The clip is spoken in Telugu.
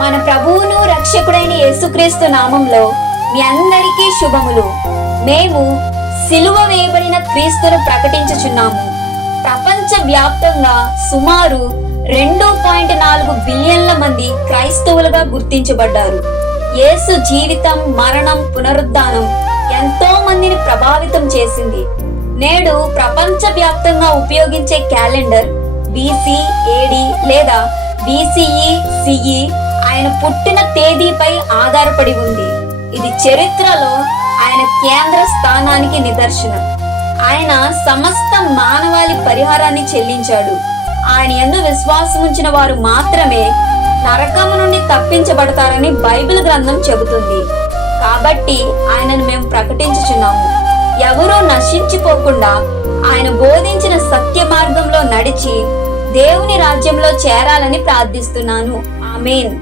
మన ప్రభువును రక్షకుడైన యేసుక్రీస్తు నామంలో మీ అందరికీ శుభములు. మేము సిలువ వేయబడిన క్రీస్తును ప్రకటించుచున్నాము. ప్రపంచ వ్యాప్తంగా సుమారు 2.4 బిలియన్ల మంది క్రైస్తవులుగా గుర్తించబడ్డారు. యేసు జీవితం, మరణం, పునరుద్ధానం ఎంతో మందిని ప్రభావితం చేసింది. నేడు ప్రపంచ వ్యాప్తంగా ఉపయోగించే క్యాలెండర్ BC AD లేదా BCE CE ఆయన పుట్టిన తేదీపై ఆధారపడి ఉంది. ఇది చరిత్రలో ఆయన కేంద్ర స్థానానికి నిదర్శనం. ఆయన సమస్త మానవాళి పరిహారాన్ని చెల్లించాడు. ఆయన యందు విశ్వాసం ఉంచిన వారు మాత్రమే నరకము నుండి తప్పించబడతారని బైబిల్ గ్రంథం చెబుతుంది. కాబట్టి ఆయనను మేము ప్రకటించుచున్నాము. ఎవరూ నశించిపోకుండా ఆయన బోధించిన సత్య మార్గంలో నడిచి దేవుని రాజ్యంలో చేరాలని ప్రార్థిస్తున్నాను. ఆమేన్.